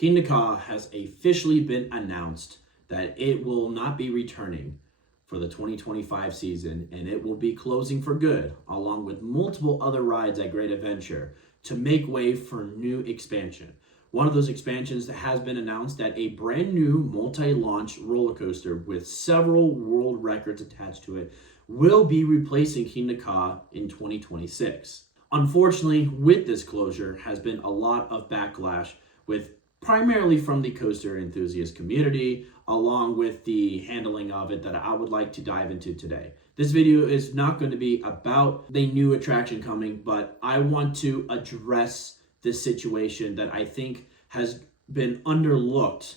Kingda Ka has officially been announced that it will not be returning for the 2025 season, and it will be closing for good, along with multiple other rides at Great Adventure to make way for new expansion. One of those expansions that has been announced that a brand new multi-launch roller coaster with several world records attached to it will be replacing Kingda Ka in 2026. Unfortunately, with this closure has been a lot of backlash, with primarily from the coaster enthusiast community, along with the handling of it that I would like to dive into today. This video is not going to be about the new attraction coming, but I want to address this situation that I think has been underlooked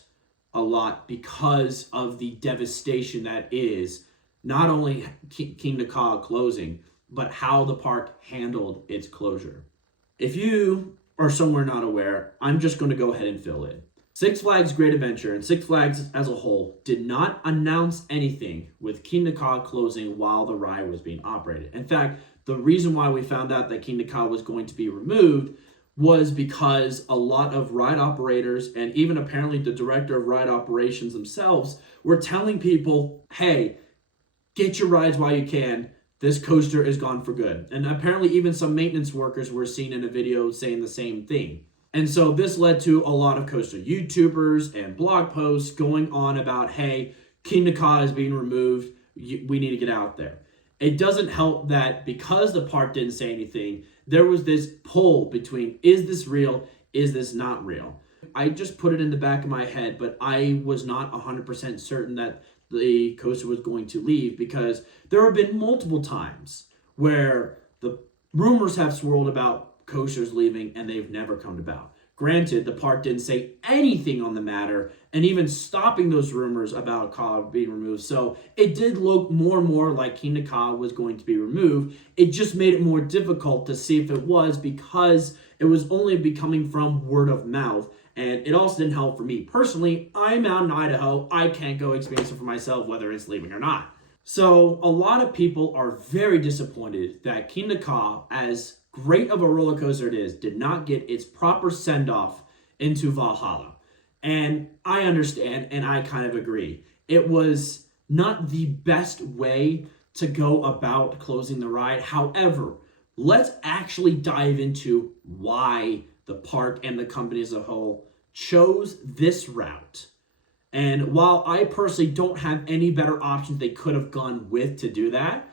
a lot because of the devastation that is not only Kingda Ka closing, but how the park handled its closure. If you are somewhere not aware, I'm just going to go ahead and fill in. Six Flags Great Adventure and Six Flags as a whole did not announce anything with Kingda Ka closing while the ride was being operated. In fact, the reason why we found out that Kingda Ka was going to be removed was because a lot of ride operators and even apparently the director of ride operations themselves were telling people, hey, get your rides while you can. This coaster is gone for good. And apparently even some maintenance workers were seen in a video saying the same thing. And so this led to a lot of coaster YouTubers and blog posts going on about, hey, Kingda Ka is being removed. We need to get out there. It doesn't help that because the park didn't say anything, there was this pull between, is this real? Is this not real? I just put it in the back of my head, but I was not 100% certain that the coaster was going to leave, because there have been multiple times where the rumors have swirled about coasters leaving and they've never come about. Granted, the park didn't say anything on the matter and even stopping those rumors about Ka being removed. So it did look more and more like Kingda Ka was going to be removed. It just made it more difficult to see if it was, because it was only becoming from word of mouth. And it also didn't help for me personally. I'm out in Idaho. I can't go experience it for myself, whether it's leaving or not. So a lot of people are very disappointed that Kingda Ka, as great of a roller coaster it is, did not get its proper send-off into Valhalla. And I understand, and I kind of agree. It was not the best way to go about closing the ride. However, let's actually dive into why the park and the company as a whole chose this route. And while I personally don't have any better options they could have gone with to do that,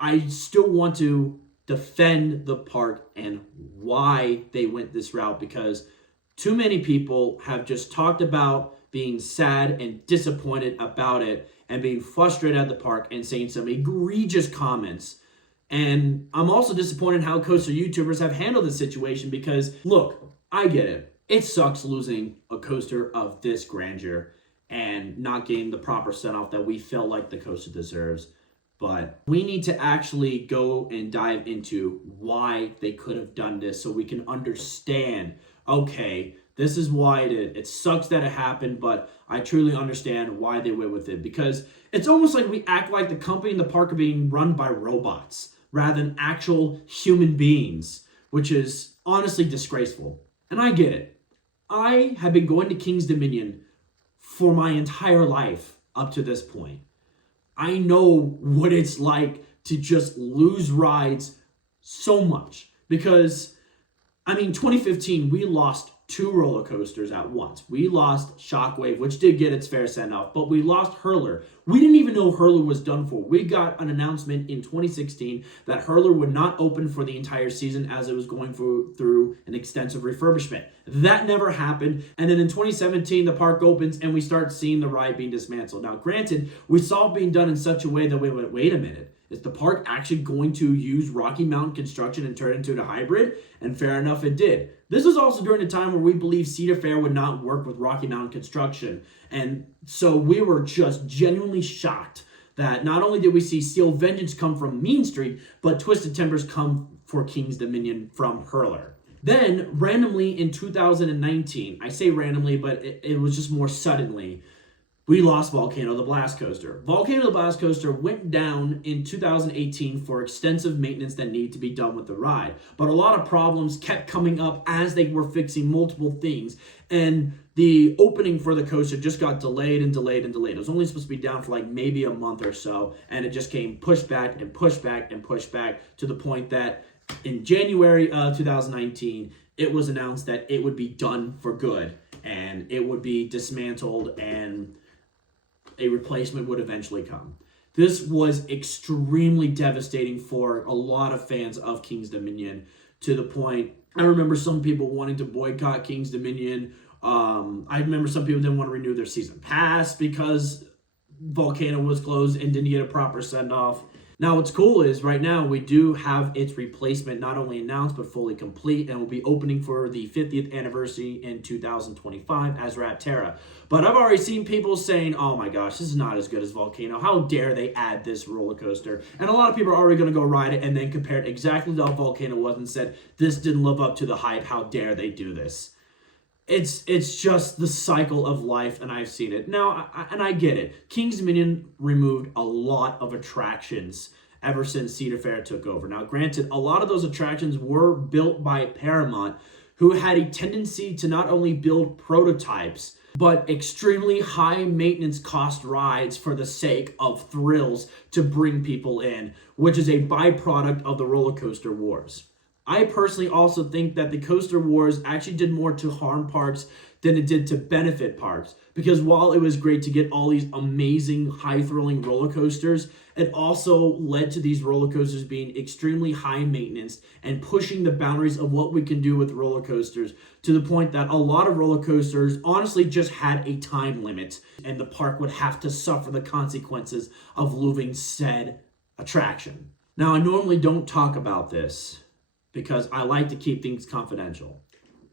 I still want to defend the park and why they went this route, because too many people have just talked about being sad and disappointed about it and being frustrated at the park and saying some egregious comments. And I'm also disappointed how coaster YouTubers have handled the situation, because look, I get it. It sucks losing a coaster of this grandeur and not getting the proper send-off that we felt like the coaster deserves. But we need to actually go and dive into why they could have done this so we can understand, okay, this is why it is. It sucks that it happened, but I truly understand why they went with it, because it's almost like we act like the company and the park are being run by robots rather than actual human beings, which is honestly disgraceful. And I get it. I have been going to King's Dominion for my entire life up to this point. I know what it's like to just lose rides so much, because, 2015, we lost two roller coasters at once. We lost Shockwave, which did get its fair send-off, but we lost Hurler. We didn't even know Hurler was done for. We got an announcement in 2016 that Hurler would not open for the entire season as it was going through an extensive refurbishment. That never happened. And then in 2017, the park opens and we start seeing the ride being dismantled. Now, granted, we saw it being done in such a way that we went, wait a minute. Is the park actually going to use Rocky Mountain construction and turn it into a hybrid? And fair enough, it did. This was also during the time where we believed Cedar Fair would not work with Rocky Mountain construction. And so we were just genuinely shocked that not only did we see Steel Vengeance come from Mean Street, but Twisted Timbers come for King's Dominion from Hurler. Then, randomly in 2019, I say randomly, but it was just more suddenly, we lost Volcano the Blast Coaster. Volcano the Blast Coaster went down in 2018 for extensive maintenance that needed to be done with the ride. But a lot of problems kept coming up as they were fixing multiple things. And the opening for the coaster just got delayed and delayed and delayed. It was only supposed to be down for like maybe a month or so. And it just came pushed back and pushed back and pushed back to the point that in January of 2019, it was announced that it would be done for good. And it would be dismantled and a replacement would eventually come. This was extremely devastating for a lot of fans of King's Dominion, to the point I remember some people wanting to boycott King's Dominion. I remember some people didn't want to renew their season pass because Volcano was closed and didn't get a proper send-off. Now, what's cool is right now we do have its replacement not only announced but fully complete, and will be opening for the 50th anniversary in 2025 as Rapterra. But I've already seen people saying, oh my gosh, this is not as good as Volcano. How dare they add this roller coaster? And a lot of people are already going to go ride it and then compare it exactly to how Volcano was and said, this didn't live up to the hype. How dare they do this? It's just the cycle of life, and I've seen it. Now, I get it. King's Dominion removed a lot of attractions ever since Cedar Fair took over. Now, granted, a lot of those attractions were built by Paramount, who had a tendency to not only build prototypes, but extremely high maintenance cost rides for the sake of thrills to bring people in, which is a byproduct of the roller coaster wars. I personally also think that the coaster wars actually did more to harm parks than it did to benefit parks. Because while it was great to get all these amazing, high-thrilling roller coasters, it also led to these roller coasters being extremely high maintenance and pushing the boundaries of what we can do with roller coasters, to the point that a lot of roller coasters honestly just had a time limit, and the park would have to suffer the consequences of losing said attraction. Now, I normally don't talk about this because I like to keep things confidential,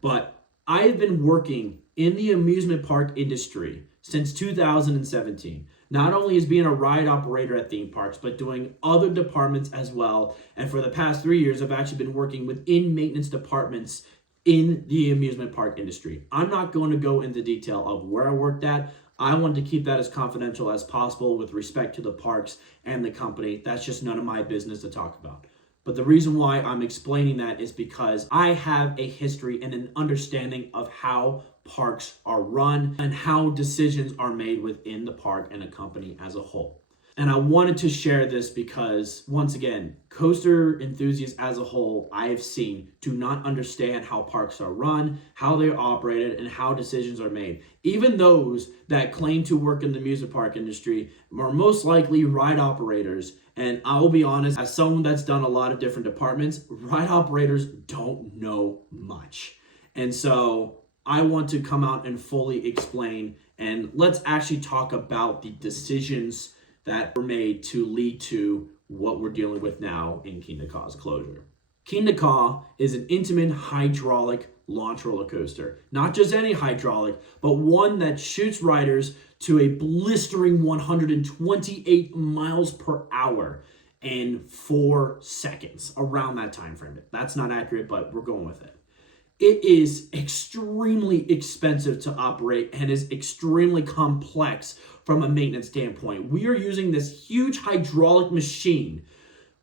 but I have been working in the amusement park industry since 2017. Not only as being a ride operator at theme parks, but doing other departments as well. And for the past 3 years, I've actually been working within maintenance departments in the amusement park industry. I'm not going to go into detail of where I worked at. I want to keep that as confidential as possible with respect to the parks and the company. That's just none of my business to talk about. But the reason why I'm explaining that is because I have a history and an understanding of how parks are run and how decisions are made within the park and a company as a whole. And I wanted to share this because, once again, coaster enthusiasts as a whole, I have seen, do not understand how parks are run, how they're operated, and how decisions are made. Even those that claim to work in the amusement park industry are most likely ride operators. And I will be honest, as someone that's done a lot of different departments, ride operators don't know much. And so I want to come out and fully explain, and let's actually talk about the decisions that were made to lead to what we're dealing with now in Kingda Ka's closure. Kingda Ka is an intimate hydraulic launch roller coaster. Not just any hydraulic, but one that shoots riders to a blistering 128 miles per hour in 4 seconds, around that time frame. That's not accurate, but we're going with it. It is extremely expensive to operate and is extremely complex from a maintenance standpoint. We are using this huge hydraulic machine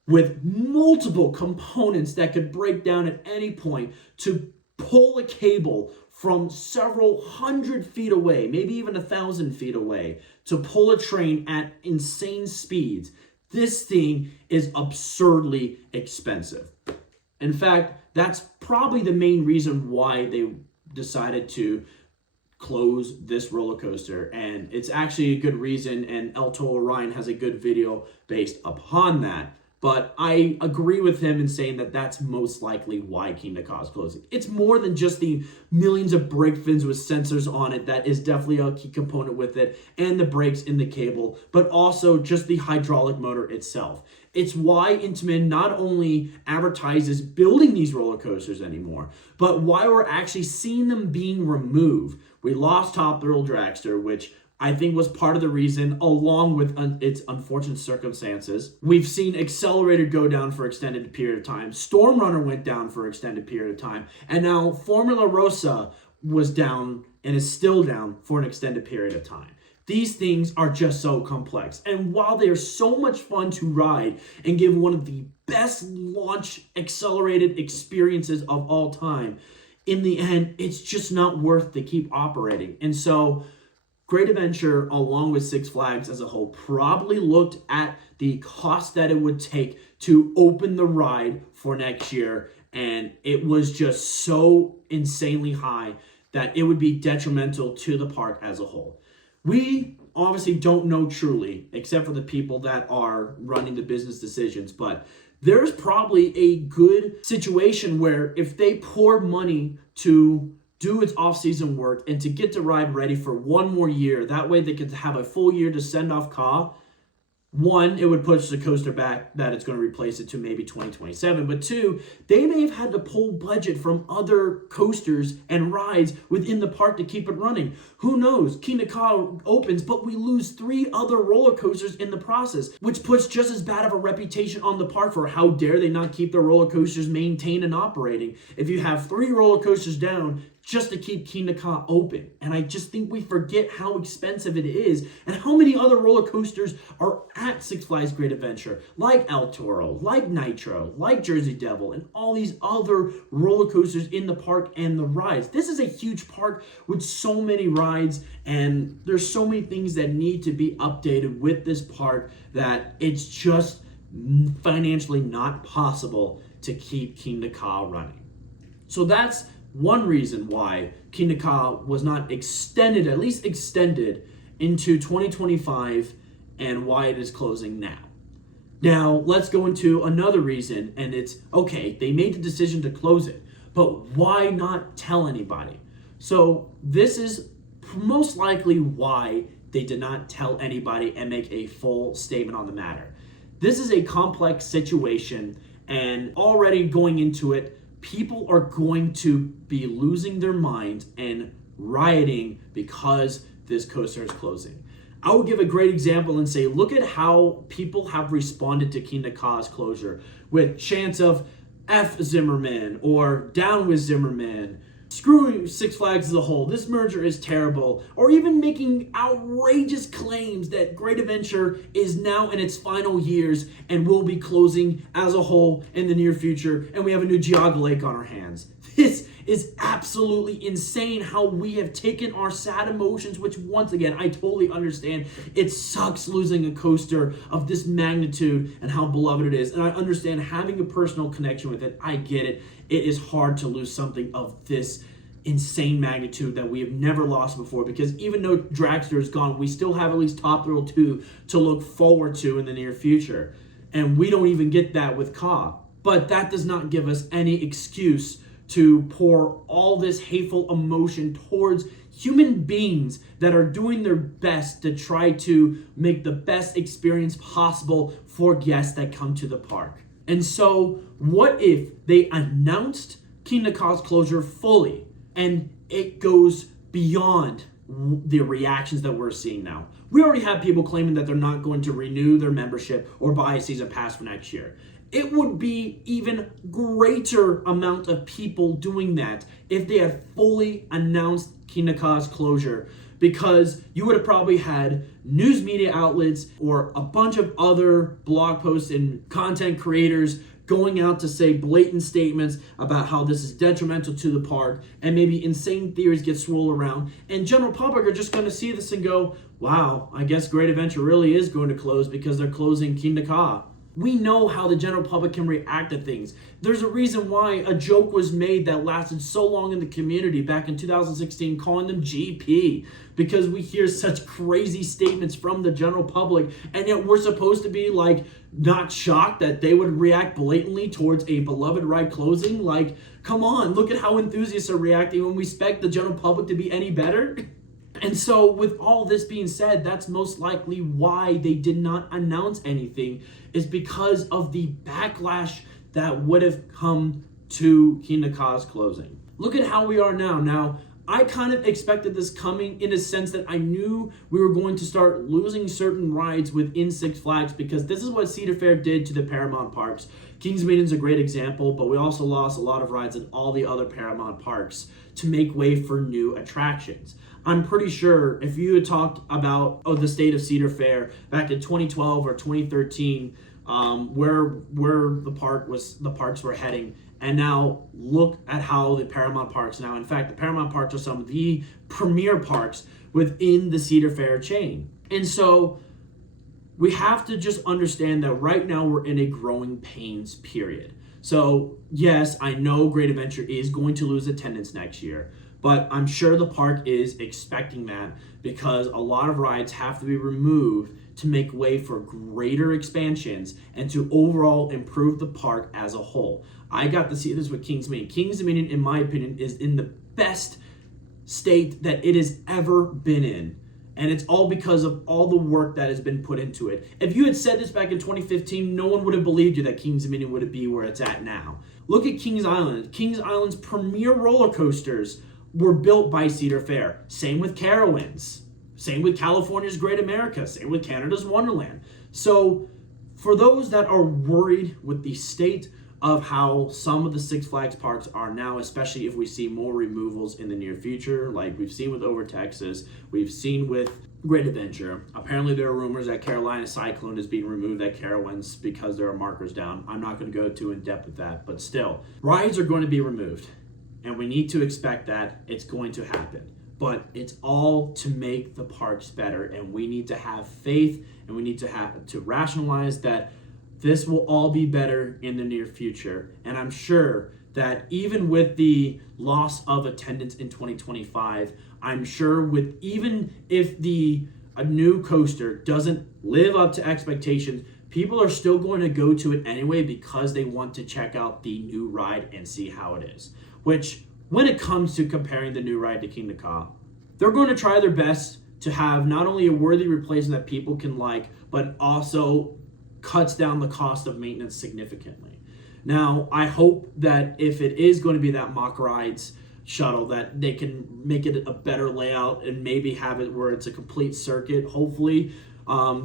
with multiple components that could break down at any point to pull a cable from several hundred feet away, maybe even 1,000 feet away, to pull a train at insane speeds. This thing is absurdly expensive. In fact, that's probably the main reason why they decided to close this roller coaster. And it's actually a good reason, and El Toro Ryan has a good video based upon that. But I agree with him in saying that that's most likely why Kingda Ka is closing. It's more than just the millions of brake fins with sensors on it. That is definitely a key component with it, and the brakes in the cable, but also just the hydraulic motor itself. It's why Intamin not only advertises building these roller coasters anymore, but why we're actually seeing them being removed. We lost Top Thrill Dragster, which I think was part of the reason, along with its unfortunate circumstances. We've seen Accelerator go down for extended period of time. Storm Runner went down for extended period of time. And now Formula Rosa was down and is still down for an extended period of time. These things are just so complex. And while they are so much fun to ride and give one of the best launch accelerated experiences of all time, in the end, it's just not worth to keep operating. And so Great Adventure, along with Six Flags as a whole, probably looked at the cost that it would take to open the ride for next year. And it was just so insanely high that it would be detrimental to the park as a whole. We obviously don't know truly, except for the people that are running the business decisions, but there's probably a good situation where if they pour money to do its off-season work and to get the ride ready for one more year, that way they could have a full year to send off Ka. One, it would push the coaster back that it's going to replace it to maybe 2027. But two, they may have had to pull budget from other coasters and rides within the park to keep it running. Who knows? Kingda Ka opens, but we lose 3 other roller coasters in the process, which puts just as bad of a reputation on the park for how dare they not keep their roller coasters maintained and operating. If you have 3 roller coasters down just to keep Kingda Ka open. And I just think we forget how expensive it is and how many other roller coasters are at Six Flags Great Adventure, like El Toro, like Nitro, like Jersey Devil, and all these other roller coasters in the park and the rides. This is a huge park with so many rides, and there's so many things that need to be updated with this park that it's just financially not possible to keep Kingda Ka running. So that's one reason why Kingda Ka was not extended, at least extended, into 2025 and why it is closing now. Now, let's go into another reason, and it's, okay, they made the decision to close it, but why not tell anybody? So this is most likely why they did not tell anybody and make a full statement on the matter. This is a complex situation, and already going into it, people are going to be losing their minds and rioting because this coaster is closing. I will give a great example and say, look at how people have responded to Kingda Ka's closure with chants of F Zimmerman or down with Zimmerman, screw Six Flags as a whole, this merger is terrible, or even making outrageous claims that Great Adventure is now in its final years and will be closing as a whole in the near future, and we have a new Geauga Lake on our hands. This is absolutely insane how we have taken our sad emotions, which once again, I totally understand. It sucks losing a coaster of this magnitude and how beloved it is. And I understand having a personal connection with it. I get it. It is hard to lose something of this insane magnitude that we have never lost before, because even though Dragster is gone, we still have at least Top Thrill 2 to look forward to in the near future. And we don't even get that with Ka. But that does not give us any excuse to pour all this hateful emotion towards human beings that are doing their best to try to make the best experience possible for guests that come to the park. And so, what if they announced Kingda Ka's closure fully and it goes beyond the reactions that we're seeing now? We already have people claiming that they're not going to renew their membership or buy a season pass for next year. It would be even greater amount of people doing that if they had fully announced Kingda Ka's closure, because you would have probably had news media outlets or a bunch of other blog posts and content creators going out to say blatant statements about how this is detrimental to the park, and maybe insane theories get swirled around, and general public are just going to see this and go, wow, I guess Great Adventure really is going to close because they're closing Kingda Ka. We know how the general public can react to things. There's a reason why a joke was made that lasted so long in the community back in 2016, calling them GP, because we hear such crazy statements from the general public, and yet we're supposed to be like not shocked that they would react blatantly towards a beloved ride closing. Like, come on, look at how enthusiasts are reacting when we expect the general public to be any better. And so with all this being said, that's most likely why they did not announce anything, is because of the backlash that would have come to Kingda Ka's closing. Look at how we are now. Now, I kind of expected this coming in a sense that I knew we were going to start losing certain rides within Six Flags, because this is what Cedar Fair did to the Paramount parks. Kings Dominion is a great example, but we also lost a lot of rides in all the other Paramount parks to make way for new attractions. I'm pretty sure if you had talked about the state of Cedar Fair back in 2012 or 2013, where the parks were heading, and now look at how the Paramount Parks now. In fact, the Paramount Parks are some of the premier parks within the Cedar Fair chain. And so we have to just understand that right now we're in a growing pains period. So yes, I know Great Adventure is going to lose attendance next year, but I'm sure the park is expecting that because a lot of rides have to be removed to make way for greater expansions and to overall improve the park as a whole. I got to see this with King's Dominion. King's Dominion, in my opinion, is in the best state that it has ever been in. And it's all because of all the work that has been put into it. If you had said this back in 2015, no one would have believed you that King's Dominion would be where it's at now. Look at Kings Island. Kings Island's premier roller coasters were built by Cedar Fair. Same with Carowinds. Same with California's Great America. Same with Canada's Wonderland. So for those that are worried with the state of how some of the Six Flags parks are now, especially if we see more removals in the near future, like we've seen with Over Texas, we've seen with Great Adventure. Apparently there are rumors that Carolina Cyclone is being removed at Carowinds because there are markers down. I'm not going to go too in depth with that, but still, rides are going to be removed, and we need to expect that it's going to happen. But it's all to make the parks better, and we need to have faith, and we need to rationalize that this will all be better in the near future. And I'm sure that even with the loss of attendance in 2025, I'm sure even if a new coaster doesn't live up to expectations, people are still going to go to it anyway because they want to check out the new ride and see how it is. Which, when it comes to comparing the new ride to Kingda Ka, they're going to try their best to have not only a worthy replacement that people can like, but also cuts down the cost of maintenance significantly. Now, I hope that if it is going to be that mock rides shuttle, that they can make it a better layout and maybe have it where it's a complete circuit, hopefully.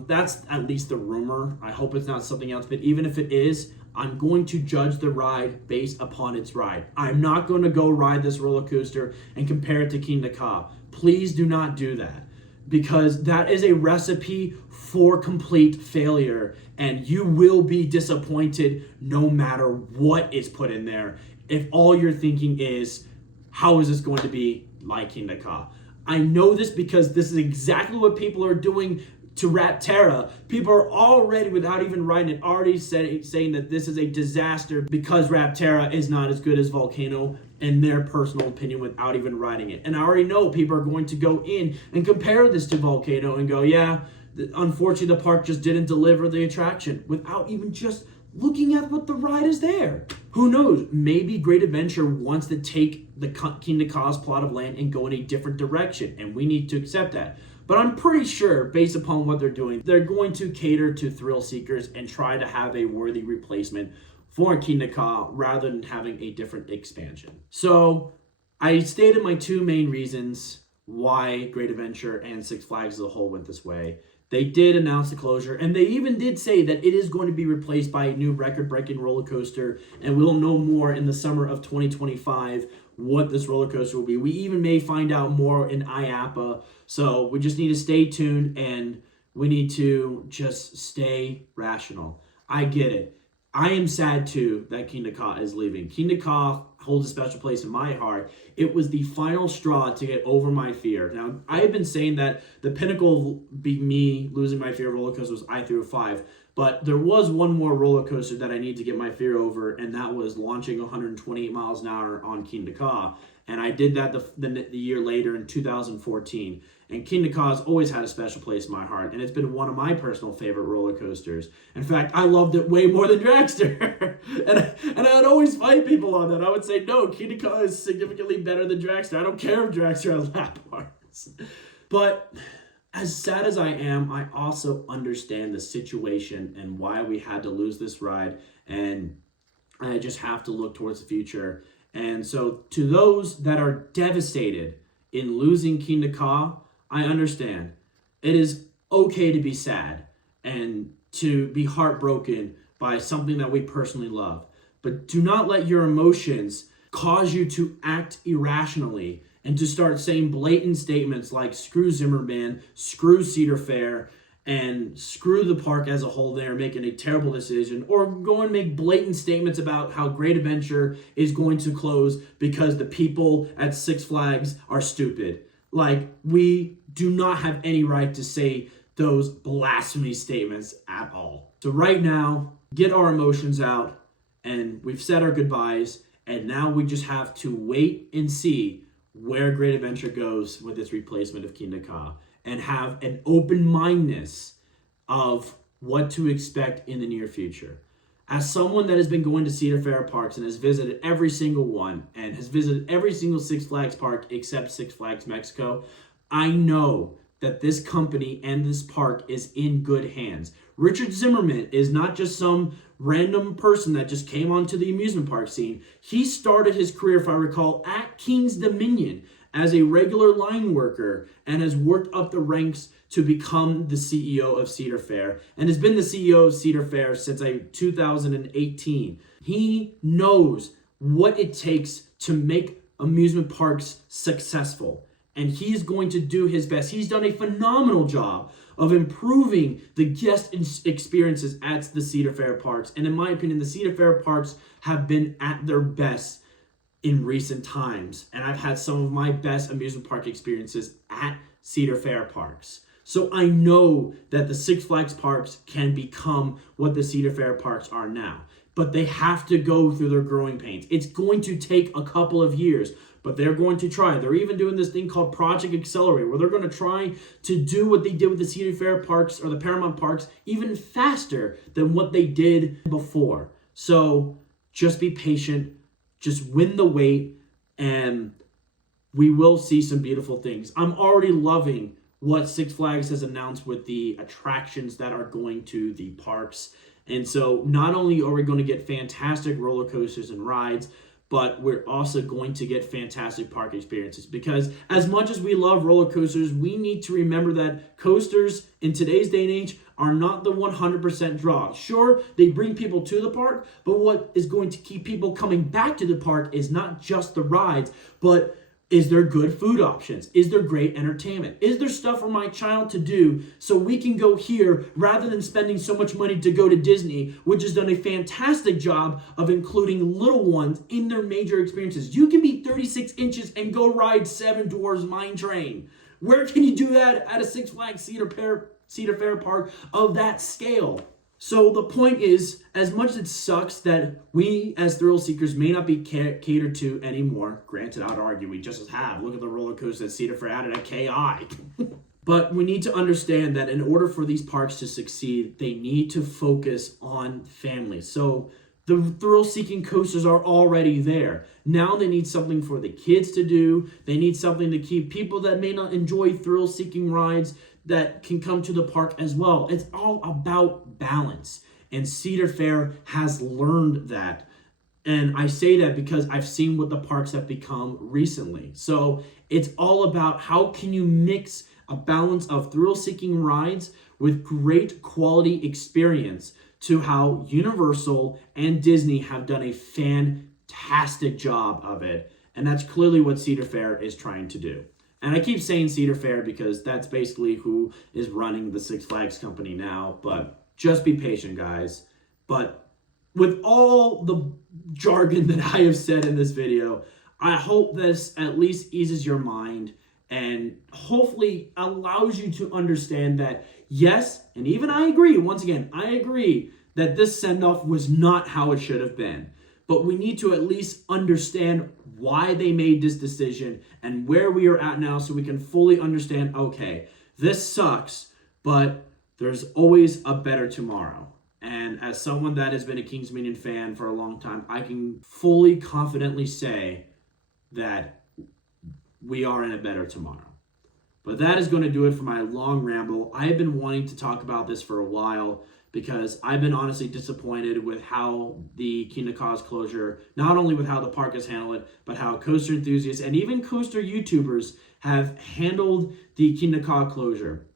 That's at least the rumor. I hope it's not something else, but even if it is, I'm going to judge the ride based upon its ride. I'm not going to go ride this roller coaster and compare it to Kingda Ka. Please do not do that, because that is a recipe for complete failure, and you will be disappointed no matter what is put in there if all you're thinking is, how is this going to be like Kingda Ka? I know this because this is exactly what people are doing to Rapterra. People are already, without even writing it, already saying that this is a disaster because Rapterra is not as good as Volcano in their personal opinion without even writing it. And I already know people are going to go in and compare this to Volcano and go, yeah, unfortunately the park just didn't deliver the attraction without even just looking at what the ride is there. Who knows? Maybe Great Adventure wants to take the Kingda Ka's plot of land and go in a different direction, and we need to accept that. But I'm pretty sure, based upon what they're doing, they're going to cater to thrill seekers and try to have a worthy replacement for Kingda Ka rather than having a different expansion. So I stated my two main reasons why Great Adventure and Six Flags as a whole went this way. They did announce the closure, and they even did say that it is going to be replaced by a new record-breaking roller coaster, and we'll know more in the summer of 2025 what this roller coaster will be. We even may find out more in IAPA, so we just need to stay tuned, and we need to just stay rational. I get it. I am sad, too, that Kingda Ka is leaving. Kingda Ka holds a special place in my heart. It was the final straw to get over my fear. Now, I have been saying that the pinnacle of me losing my fear of roller coasters was I threw a 5. But there was one more roller coaster that I need to get my fear over, and that was launching 128 miles an hour on Kingda Ka. And I did that the year later in 2014. And Kingda Ka has always had a special place in my heart, and it's been one of my personal favorite roller coasters. In fact, I loved it way more than Dragster. and I would always fight people on that. I would say, no, Kingda Ka is significantly better than Dragster. I don't care if Dragster has lap bars. But as sad as I am, I also understand the situation and why we had to lose this ride, and I just have to look towards the future. And so to those that are devastated in losing Kingda Ka, I understand. It is okay to be sad and to be heartbroken by something that we personally love. But do not let your emotions cause you to act irrationally and to start saying blatant statements like screw Zimmerman, screw Cedar Fair, and screw the park as a whole, they're making a terrible decision, or go and make blatant statements about how Great Adventure is going to close because the people at Six Flags are stupid. Like, we do not have any right to say those blasphemy statements at all. So right now, get our emotions out, and we've said our goodbyes, and now we just have to wait and see where Great Adventure goes with its replacement of Kingda Ka, and have an open-mindedness of what to expect in the near future. As someone that has been going to Cedar Fair parks and has visited every single one and has visited every single Six Flags park except Six Flags Mexico, I know that this company and this park is in good hands. Richard Zimmerman is not just some random person that just came onto the amusement park scene. He started his career, if I recall, at King's Dominion as a regular line worker and has worked up the ranks to become the CEO of Cedar Fair and has been the CEO of Cedar Fair since 2018. He knows what it takes to make amusement parks successful, and he's going to do his best. He's done a phenomenal job of improving the guest experiences at the Cedar Fair parks, and in my opinion, the Cedar Fair parks have been at their best in recent times, and I've had some of my best amusement park experiences at Cedar Fair parks. So I know that the Six Flags parks can become what the Cedar Fair parks are now, but they have to go through their growing pains. It's going to take a couple of years, but they're going to try. They're even doing this thing called Project Accelerate, where they're going to try to do what they did with the Cedar Fair parks or the Paramount parks even faster than what they did before. So just be patient. Just win the wait, and we will see some beautiful things. I'm already loving what Six Flags has announced with the attractions that are going to the parks. And so not only are we going to get fantastic roller coasters and rides, but we're also going to get fantastic park experiences. Because as much as we love roller coasters, we need to remember that coasters in today's day and age are not the 100% draw. Sure, they bring people to the park, but what is going to keep people coming back to the park is not just the rides, but is there good food options? Is there great entertainment? Is there stuff for my child to do so we can go here rather than spending so much money to go to Disney, which has done a fantastic job of including little ones in their major experiences. You can be 36 inches and go ride Seven Dwarfs Mine Train. Where can you do that at a Six Flags Cedar Fair park of that scale? So the point is, as much as it sucks that we as thrill seekers may not be catered to anymore, granted, I'd argue we just have. Look at the roller coaster that Cedar Fair added at KI. But we need to understand that in order for these parks to succeed, they need to focus on families. So the thrill-seeking coasters are already there. Now they need something for the kids to do. They need something to keep people that may not enjoy thrill-seeking rides that can come to the park as well. It's all about balance. And Cedar Fair has learned that. And I say that because I've seen what the parks have become recently. So it's all about how can you mix a balance of thrill-seeking rides with great quality experience to how Universal and Disney have done a fantastic job of it. And that's clearly what Cedar Fair is trying to do. And I keep saying Cedar Fair because that's basically who is running the Six Flags company now. But just be patient, guys. But with all the jargon that I have said in this video, I hope this at least eases your mind and hopefully allows you to understand that, yes, and even I agree, once again, I agree that this send-off was not how it should have been. But we need to at least understand why they made this decision and where we are at now so we can fully understand, okay, this sucks, but there's always a better tomorrow. And as someone that has been a King's Dominion fan for a long time, I can fully, confidently say that we are in a better tomorrow. But that is going to do it for my long ramble. I have been wanting to talk about this for a while because I've been honestly disappointed with how the Kingda Ka's closure, not only with how the park has handled it, but how coaster enthusiasts and even coaster YouTubers have handled the Kingda Ka closure.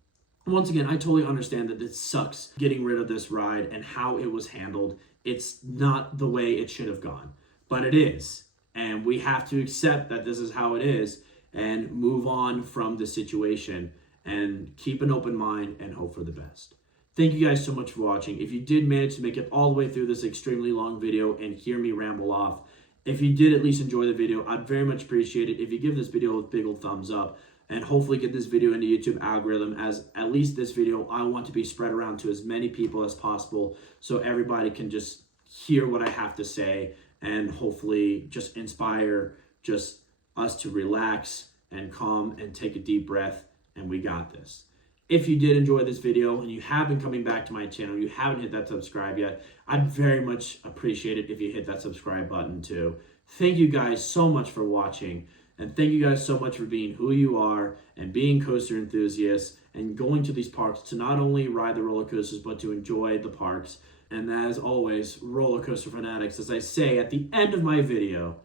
Once again, I totally understand that it sucks getting rid of this ride and how it was handled. It's not the way it should have gone, but it is. And we have to accept that this is how it is. and move on from the situation and keep an open mind and hope for the best. Thank you guys so much for watching. If you did manage to make it all the way through this extremely long video and hear me ramble off, if you did at least enjoy the video, I'd very much appreciate it if you give this video a big old thumbs up and hopefully get this video into YouTube algorithm, as at least this video I want to be spread around to as many people as possible so everybody can just hear what I have to say and hopefully just inspire just us to relax and calm and take a deep breath, and we got this. If you did enjoy this video and you have been coming back to my channel, you haven't hit that subscribe yet, I'd very much appreciate it if you hit that subscribe button too. Thank you guys so much for watching, and thank you guys so much for being who you are and being coaster enthusiasts and going to these parks to not only ride the roller coasters but to enjoy the parks. And as always, roller coaster fanatics, as I say at the end of my video,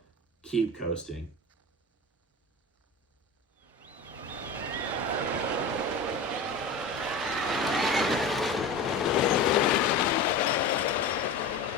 keep coasting.